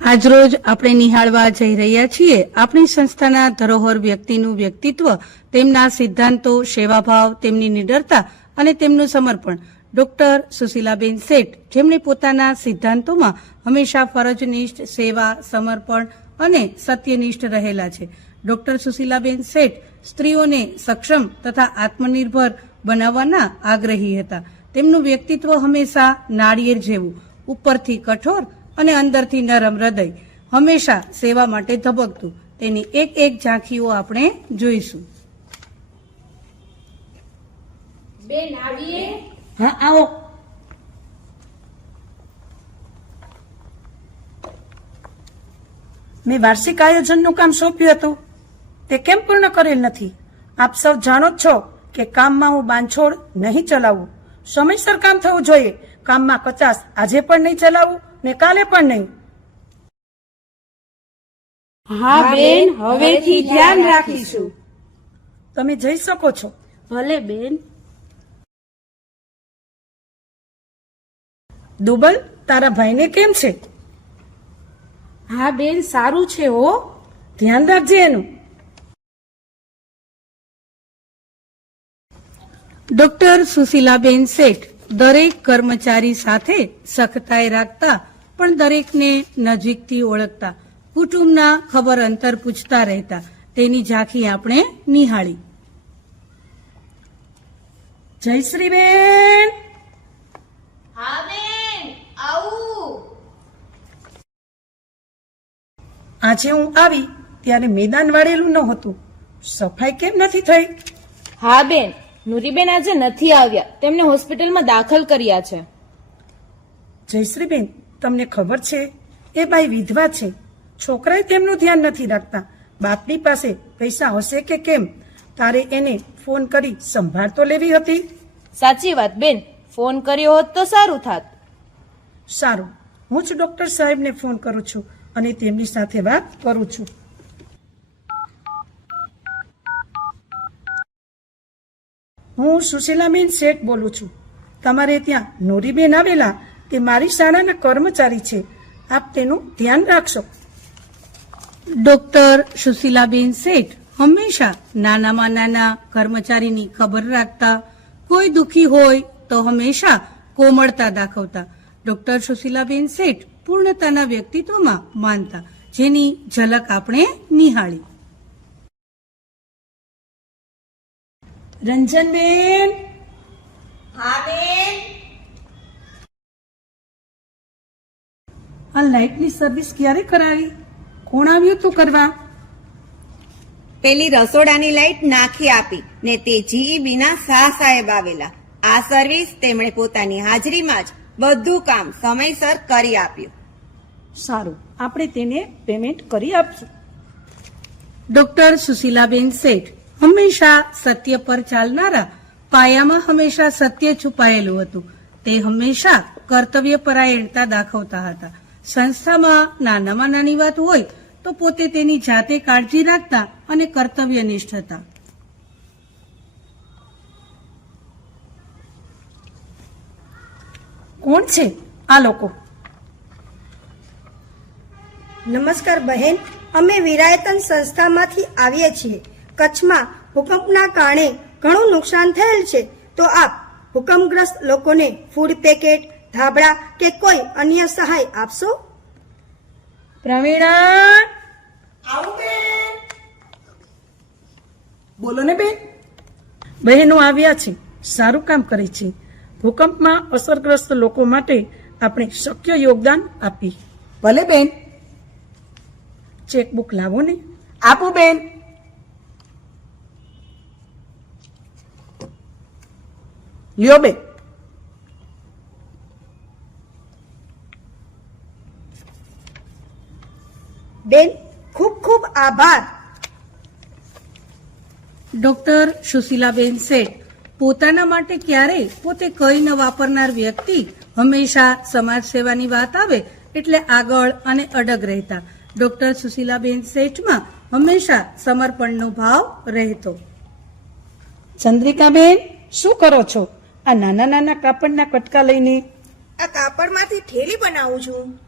આજરોજ આપણે નિહાળવા જઈ રહ્યા છીએ આપણી સંસ્થાના ધરોહર વ્યક્તિનું વ્યક્તિત્વ, તેમના સિદ્ધાંતો, સેવાભાવ, તેમની નિડરતા અને તેમનું સમર્પણ. ડોક્ટર સુશીલાબેન શેઠ, જેમણે પોતાના સિદ્ધાંતોમાં હંમેશા ફરજનિષ્ઠ, સેવા, સમર્પણ અને સત્યનિષ્ઠ રહેલા છે. ડોક્ટર સુશીલાબેન શેઠ સ્ત્રીઓને સક્ષમ તથા આત્મનિર્ભર બનાવવાના આગ્રહી હતા. તેમનું વ્યક્તિત્વ હંમેશા નાળિયેર જેવું, ઉપરથી કઠોર અને અંદરથી નરમ હૃદય, હંમેશા સેવા માટે ધબકતું. તેની એક એક ઝાંખીઓ આપણે જોઈશું. બેન આવીએ? હા, આવો. મેં વાર્ષિક આયોજનનું કામ સોંપ્યું હતું, તે કેમ પૂર્ણ કરેલ નથી? આપ સૌ જાણો જ છો કે કામમાં હું બાંધછોડ નહીં ચલાવું. સમયસર કામ થવું જોઈએ. કામમાં કચાશ આજે પણ નહીં ચલાવું ને કાલે પણ નહીં. હા બેન, હવેથી ધ્યાન રાખીશું. તમે જઈ શકો છો. ભલે બેન. દુબલ, તારા ભાઈને કેમ છે? હા બેન, સારું છે હો. ધ્યાન રાખજે એનું. ડોક્ટર સુશીલાબેન શેઠ દરેક કર્મચારી સાથે સખ્તાઈ રાખતા, પણ દરેકને નજીકથી ઓળખતા, કુટુંબના ખબર અંતર પૂછતા રહેતા. તેની ઝાંખી આપણે નિહાળી. જયશ્રીબેન. હા બેન, આવું. આજે હું આવી ત્યારે મેદાન વાળેલું ન હતું. સફાઈ કેમ નથી થઈ? હા બેન, નુરીબેન આજે નથી આવ્યા. તેમને હોસ્પિટલમાં દાખલ કર્યા છે. જયશ્રીબેન, તમને ખબર છે એ બાઈ વિધવા છે. છોકરાએ તેમનું ધ્યાન નથી રાખતા. બાપની પાસે પૈસા હશે કે કેમ? તારે એને ફોન કરી સંભાળ તો લેવી હતી. સાચી વાત બેન, ફોન કર્યો હોત તો સારું થાત. સારું, હું જ ડોક્ટર સાહેબને ફોન કરું છું અને તેમની સાથે વાત કરું છું. હું સુશીલાબેન શેઠ બોલું છું. તમારે ત્યાં નોરીબેન આવેલા, તે મારી શાળાના કર્મચારી છે. આપ તેનું ધ્યાન રાખશો. ડોક્ટર સુશીલાબેન શેઠ હંમેશા નાનામાં નાના કર્મચારીની ખબર રાખતા. કોઈ દુઃખી હોય તો હંમેશા કોમળતા દાખવતા. ડોક્ટર સુશીલાબેન શેઠ પૂર્ણતાના વ્યક્તિત્વમાં માનતા, જેની ઝલક આપણે નિહાળી. રંજનબેન. હા બેન. આ લાઇટની સર્વિસ ક્યારે કરાવી? કોણ આવ્યું તું કરવા? પેલી રસોડાની લાઈટ નાખી આપી ને તે GEB ના શાહ સાહેબ આવેલા. આ સર્વિસ તેમણે પોતાની હાજરીમાં જ બધું કામ સમયસર કરી આપ્યું. સારું, આપણે તેને પેમેન્ટ કરી આપશું. ડોક્ટર સુશીલાબેન શેઠ હંમેશા સત્ય પર ચાલનારા. પાયામાં હંમેશા સત્ય છુપાયેલું હતું. તે હંમેશા કર્તવ્ય પરાયણતા દાખવતા હતા. સંસ્થામાં નાનામાં નાની વાત હોય તો પોતે તેની જાતે કાળજી રાખતા અને કર્તવ્યનિષ્ઠ હતા. કોણ છે આ લોકો? નમસ્કાર બહેન, અમે વિરાયતન સંસ્થામાંથી આવીએ છીએ. કચ્છમાં ભૂકંપના કારણે ઘણું નુકસાન થયેલ છે, તો આપ ભૂકંપગ્રસ્ત લોકોને ફૂડ પેકેટ, ધાબળા કે કોઈ અન્ય સહાય આપશો? પ્રવીણા. આવું બેન. બોલો ને બેન. બહેનો આવ્યા છે, સારું કામ કરે છે. ભૂકંપમાં અસરગ્રસ્ત લોકો માટે આપણે શક્ય યોગદાન આપી. ભલે બેન. ચેકબુક લાવો ને. આપો બેન. લ્યો બેન. બેન, ખૂબ ખૂબ આભાર. ડોક્ટર સુશીલાબેન શેઠ પોતાના માટે ક્યારેય પોતે કંઈ ન વાપરનાર વ્યક્તિ, હંમેશા સમાજ સેવાની વાત આવે એટલે આગળ અને અડગ રહેતા. ડોક્ટર સુશીલાબેન શેઠમાં હંમેશા સમર્પણનો ભાવ રહેતો. ચંદ્રિકાબેન, શું કરો છો? આ નાના નાના કાપડના કટકા લઈને. આ કાપડમાંથી થેલી બનાવું છું.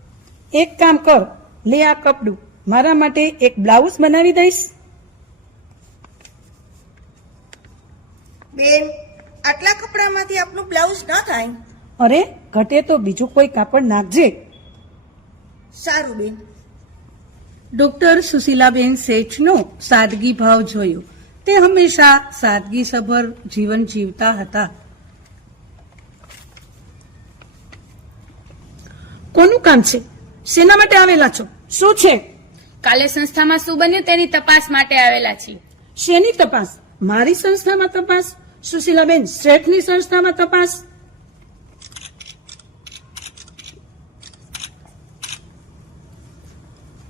એક કામ કર, લે આ કપડું, મારા માટે એક બ્લાઉઝ બનાવી દઈશ? બેન, આટલા કપડામાંથી આપનું બ્લાઉઝ ન થાય. અરે ઘટે તો બીજું કોઈ કાપડ નાખજે. સારું બેન. ડોક્ટર સુશીલાબેન શેઠનો સાદગી ભાવ જોયો. તે હંમેશા સાદગીસભર જીવન જીવતા હતા. કોનું કામ છે? શેના માટે આવેલા છો? શું છે? કાલે સંસ્થામાં શું બન્યું તેની તપાસ માટે આવેલા છીએ. શેની તપાસ? મારી સંસ્થામાં તપાસ? સુશીલાબેન શેઠની સંસ્થામાં તપાસ?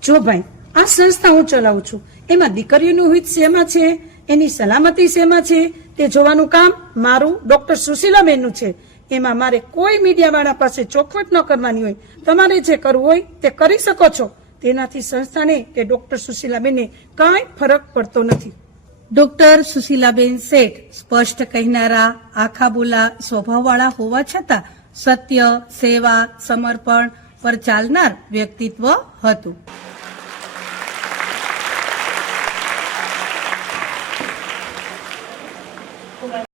જો ભાઈ, આ સંસ્થા હું ચલાવું છું, એમાં દીકરીઓનું હિત શેમાં છે, એની સલામતી શેમાં છે, તે જોવાનું કામ મારું ડોક્ટર સુશીલાબેનનું છે. એમાં મારે કોઈ મીડિયાવાળા પાસે ચોખવટ ન કરવાની હોય. તમારે જે કરવું હોય તે કરી શકો છો. તેનાથી સંસ્થાને કે ડોક્ટર સુશીલાબેનને કાંઈ ફરક પડતો નથી. ડોક્ટર સુશીલાબેન શેઠ સ્પષ્ટ કહેનારા, આખા બોલા સ્વભાવવાળા હોવા છતાં સત્ય, સેવા, સમર્પણ પર ચાલનાર વ્યક્તિત્વ હતું.